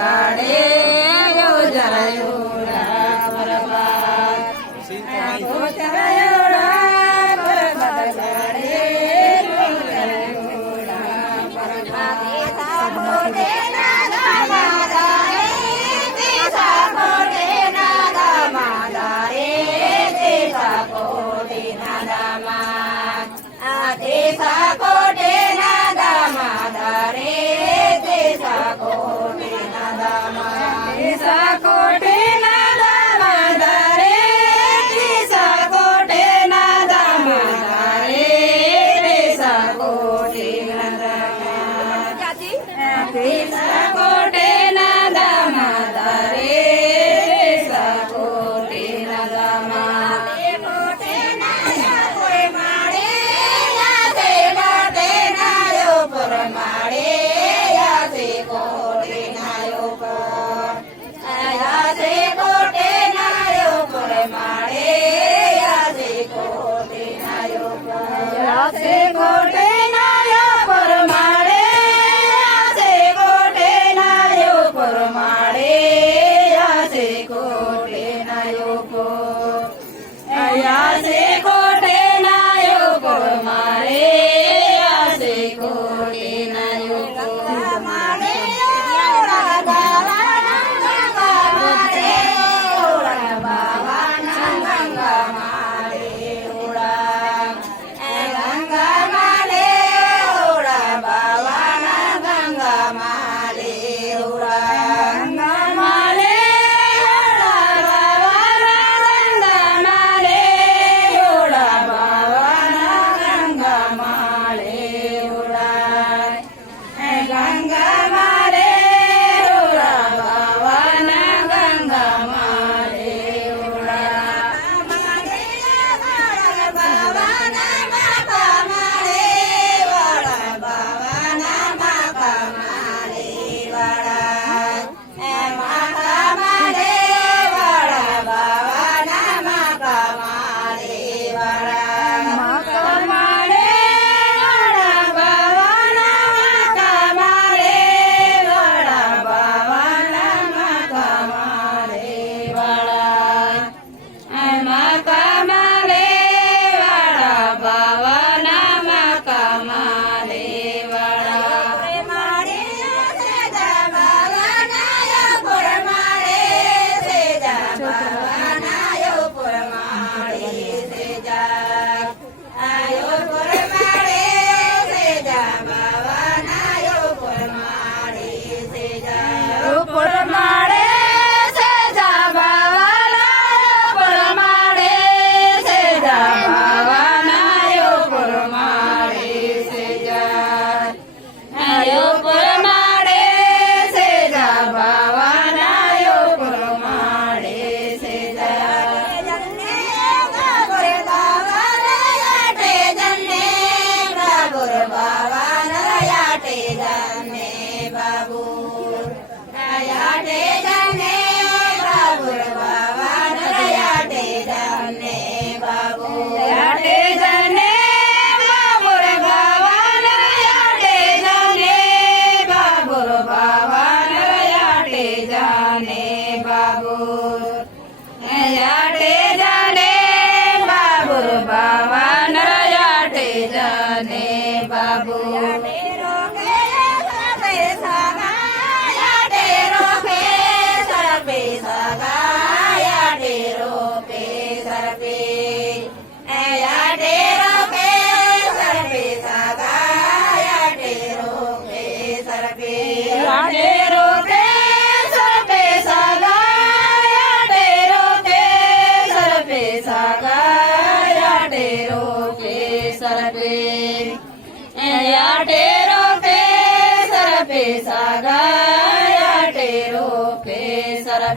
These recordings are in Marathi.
गाडे गोजर एवढा पर्वत गोजर एवढा पर्वत गाडे गोजर एवढा पर्वत साकोटे नागा मादारे ते साकोटे नागा मादारे ते साकोटे नागा ते साकोटे नागा मादारे ते साकोटे नागा साकोटे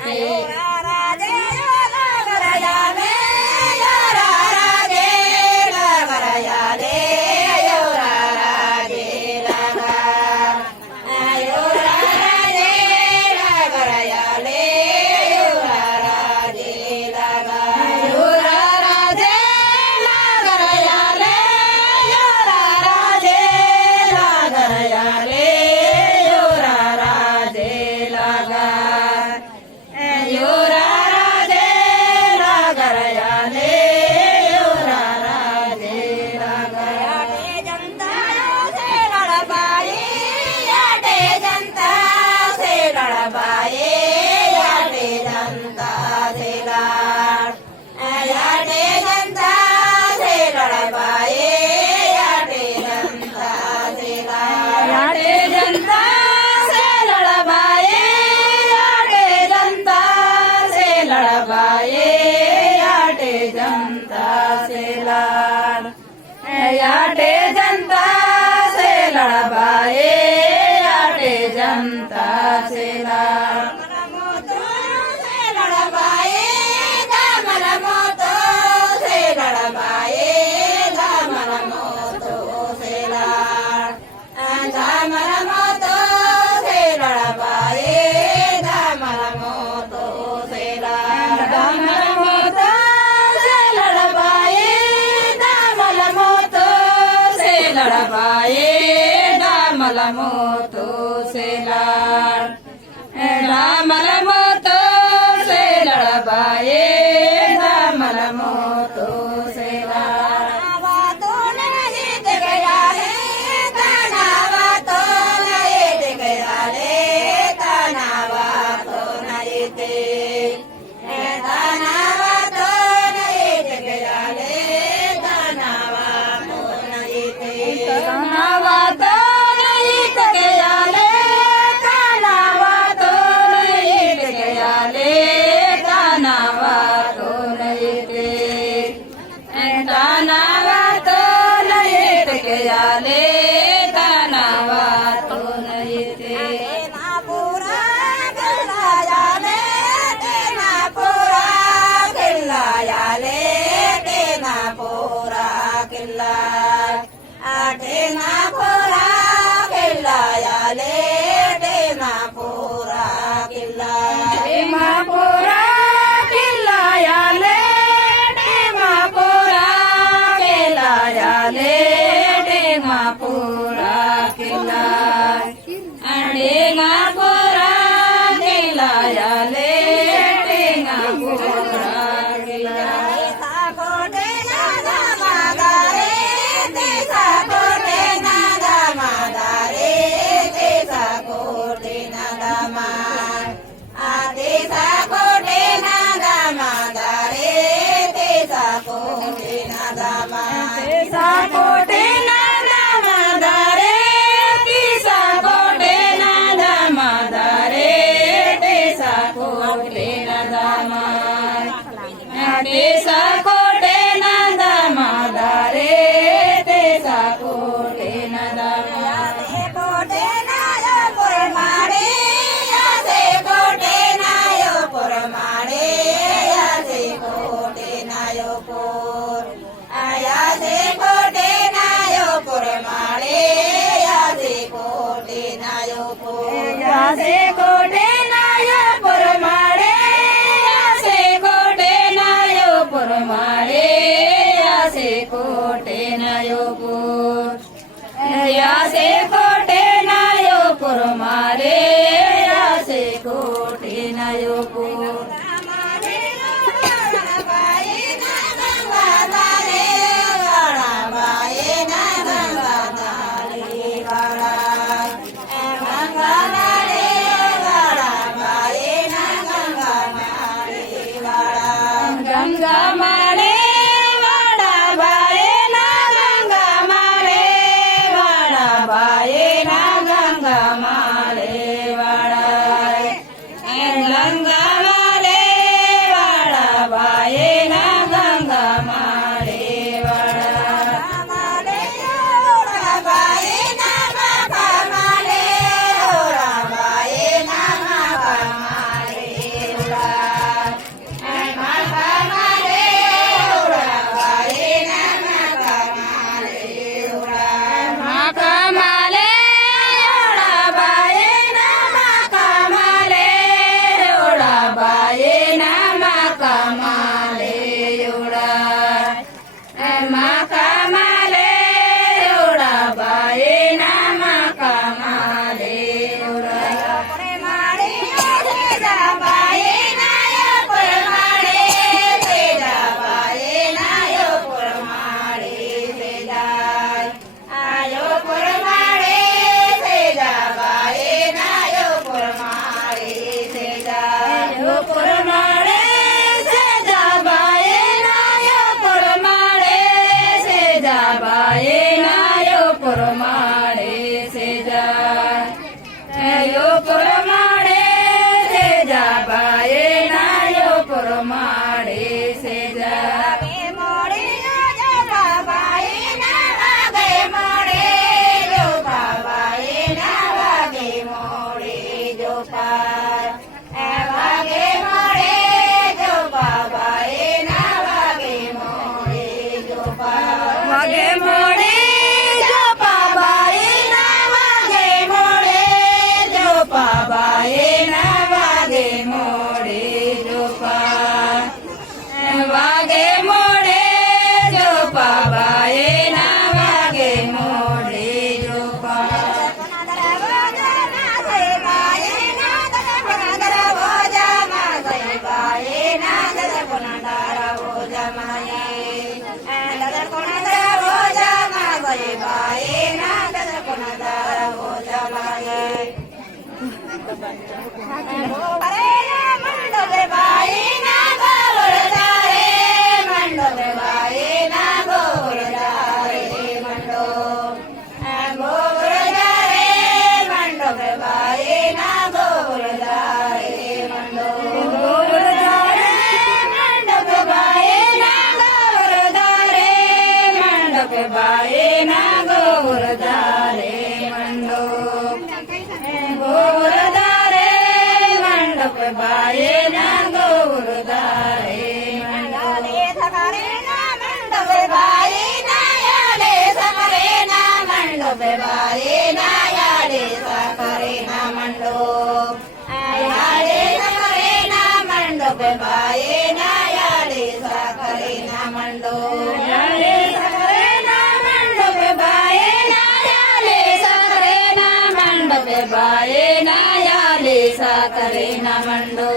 पे राजे नगर याले राजे नगर याले राजे लगा राजे नगर याले राजे लगा राजे नगर याले राजे नगर याले राजे लगा योरा राजे नगर याले राजे लगा याटे जनता से लड़बाई याटे जनता से लड़बाई याटे जनता से लड़ याटे जनता से लड़बाई याटे जनता से लड़ याटे जनता से लड़बाई याटे जनता से लड़बाई याटे जनता से लड़ याटे जनता से लड़बाई याटे जनता से लड़ लड़बाई दामन मोतो से लड़बाई दामन मोतो से लड़ दामन मोतो से लड़बाई दामन मोतो से लड़ दामन मोतो से लड़बाई दामन मोतो से लड़बाई दामन मोतो से लड़ दामन मोतो से लड़बाई दामन मोतो से लड़ तो जीत गया है तनावा तो जीत गया है तनावा तो जीते तनावा तो जीत गया है तनावा तो जीते तनावा तो जीत गया है तनावा तो जीत गया है तनावा तो जीते तनावा तो जीत गया है तनावा तो जीते ना पूरा खिलाया ले तेना पूरा खिलाया ले तेना पूरा खिला तेना पूरा खिलाया ले तेना पूरा खिला तेना पूरा खिलाया ले तेना पूरा खिलाया ले तेना पूरा खिला डेंगा पूरा खिलाया ले डेंगा पूरा खिलाया कोटे नागा मागारे तेसा कोटे नागा मागारे तेसा कोटे नागा मार तेसा कोटे नागा मागारे तेसा कोटे नागा मार तेसा कोटे नागा मागारे तेसा कोटे नागा मागारे तेसा कोटे नागा मार तेसा कोटे नागा मागारे तेसा कोटे नागा मार कोटे नायो पुरमाडे यासे कोटे नायो पुरमाडे यासे कोटे नायो पुर यासे कोटे नायो पुरमाडे यासे कोटे नायो पुर यासे कोटे नायो पुरमाडे यासे कोटे नायो पुरमाडे यासे कोटे नायो पुर यासे कोटे नायो पुरमाडे यासे कोटे नायो पुर गंगा मारे वाड़ा बाए ना गंगा मारे वाड़ा बाए ना गंगा मारे वाड़ा गंगा मंडोपे बाई ना गौरदारे मंडोपे बाई ना गौरदारे मंडो गौरदारे मंडोपे बाई ना गौरदारे मंडो गौरदारे मंडोपे बाई ना गौरदारे मंडोपे बाई ना गौरदारे मंडो गौरदारे मंडप बाये ना गौरदारे मंडले सकारे ना मंडप बाये ना याले सकारे ना मंडप बाये ना याले सकारे ना मंडो याले सकारे ना मंडप बाये ना याले सकारे ना मंडो याले सकारे ना मंडप बाये ना याले सकारे ना मंडप बाये ना याले सकारे ना मंडो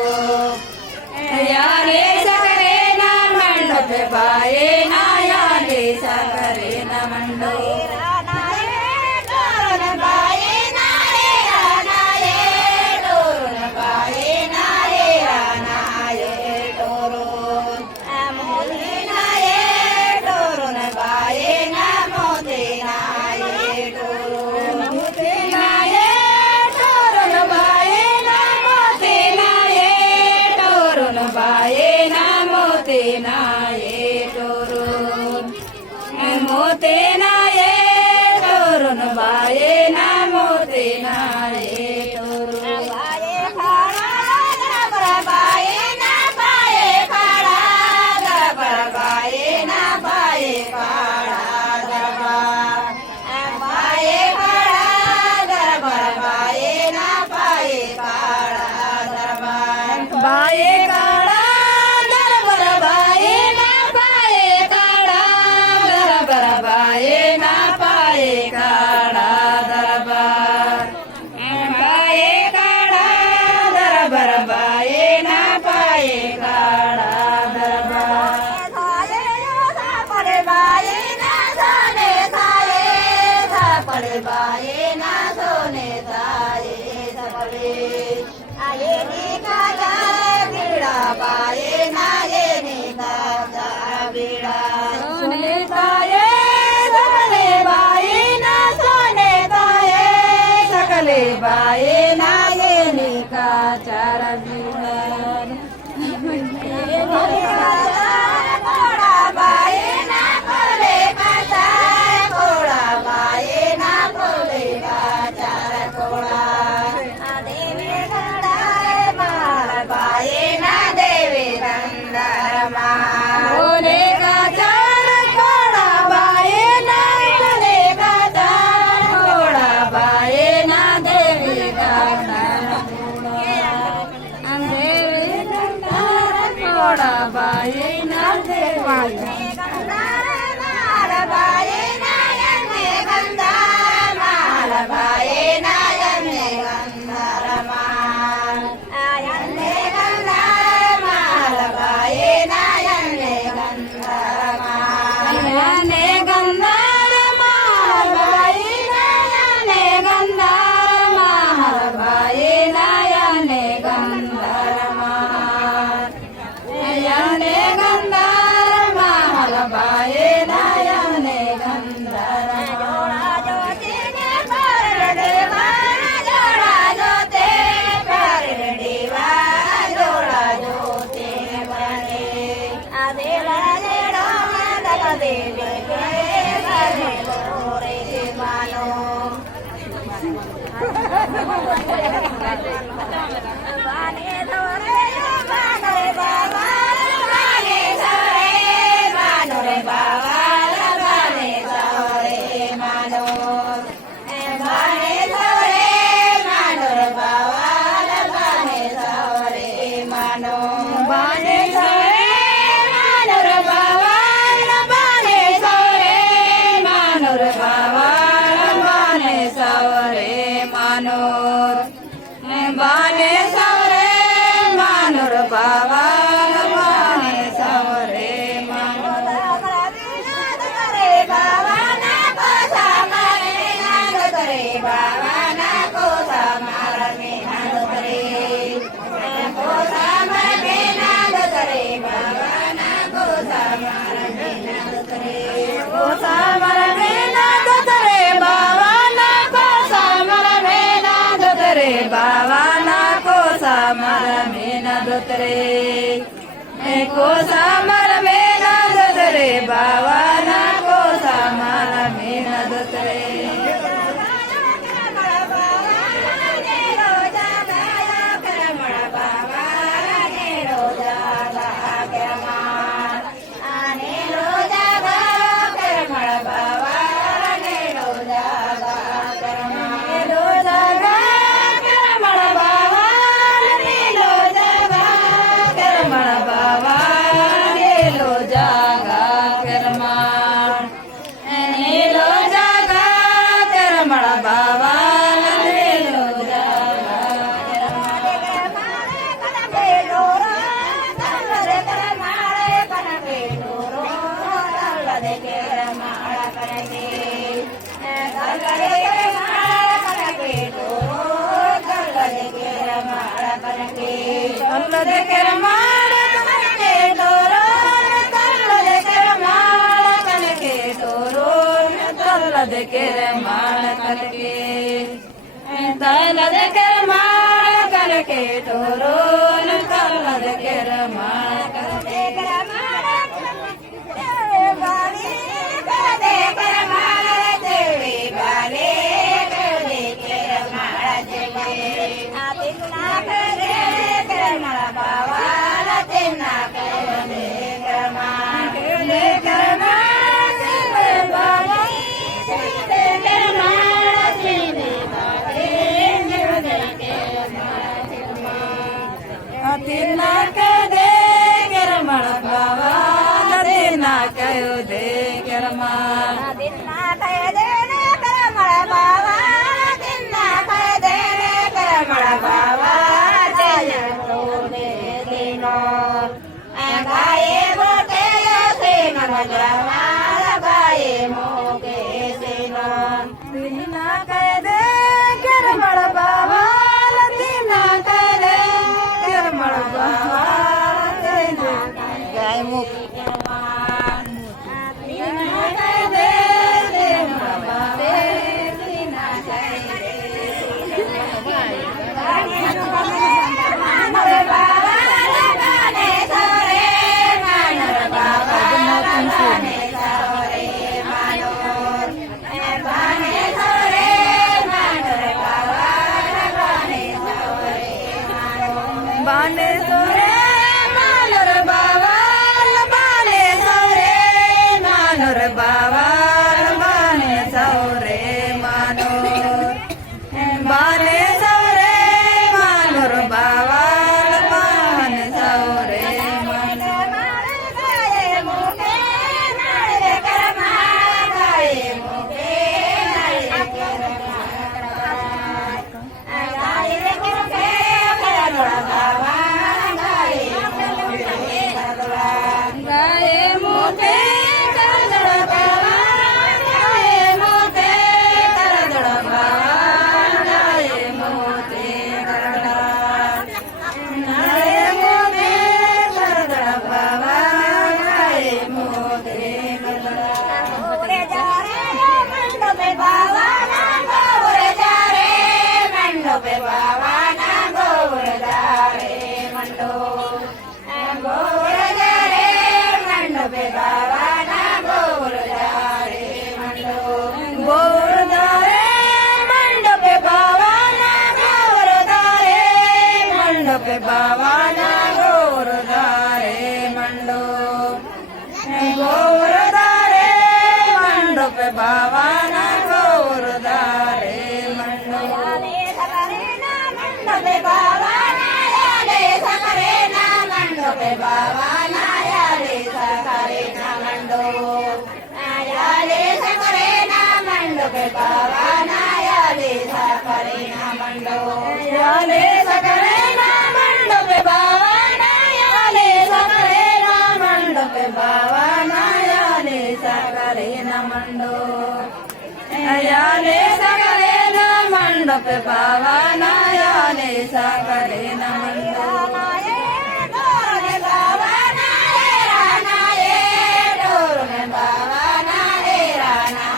याले सकारे ना मंडप बाये ना याले सकारे ना मंडो बाये ना मोते ना ये टोरून मोते ना ये टोरून बाये ना मोते ना ये टोरून बाये खाडा दरबर बाये ना बाये खाडा दरबर बाये ना बाये खाडा दरबर बाये खाडा दरबर बाये ना बाये खाडा दरबर बाये बाये ना पाये काढा दरबार बाये काढा दरबार बाये ना पाये काढा दरबार सापडे बाये ना सोने थाये सापडे बाये ना सोने थाये सापडे आये निघाला बिडा बाये ना ये निघाला बिडा सोने थाये बाये ना ये निका चार बिहार घोड़ा बाये ना खोले बाजार घोड़ा बाये ना खोले बाजार घोड़ा देवे गंधार माल बाये ना देवे गंधार माल खोले बाजार घोड़ा बाये ना खोले बाजार घोड़ा बाये ना घोड़ा बाये ना देवाला माल बाये ना यन्ने गंधार माल बाये ना यन्ने गंधार माल यन्ने गंधार माल बाये ना यन्ने गंधार माल यन्ने गंधार माल बाये ना यन्ने गंधार माल बाये ना यन्ने गंधार माल याने गंधार माल बाये ना याने गंधार जोड़ा जोते ने पर देवाना जोड़ा जोते पर देवा जोड़ा जोते बने आदेला देड़ा दगा देवे करे लोरे मानो बाने धोरे बाने बाबा बाने धोतरे कोसा मर में न धोतरे बावाना कोसा मर में न Dhotre de quere mal karke tala de quere mal karke toro tala de quere mal karke bali de quere mal devi bali de quere mal devi atinna kare quere mal baba la tinna kare quere mal de quere mal baba Atina kade kerma baba, atina kade kerma. Atina kade kerma baba, atina kade kerma baba. Jaya to de dino, agaye bote seno jama, agaye moke seno. Atina kade kerma baba, atina kade. Gaya muk. Bane sore manor baval bane sore manor baval bane sore manor bane sore manor baval bane sore manor gaye muke nare karma gaye muke nare karma gaye muke karma Bhavana Gordare Mando Gordare Mando pe Bhavana Gordare Mando Yale Sakarena Mando pe Bhavana Yale Sakarena Mando pe Bhavana Yale Sakarena Mando Yale Sakarena Mando pe Bhavana Yale Sakarena Mando Yale Sakarena Bhavana yale sakarena mando pe bhavana yale sakarena mando yale sakarena mando pe bhavana yale sakarena mando dorne bhavana rana ye dorne bhavana rana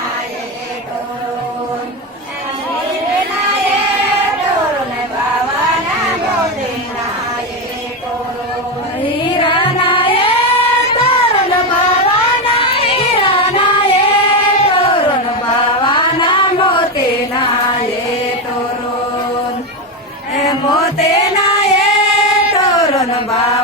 ye dorne bhavana bodina ye बाई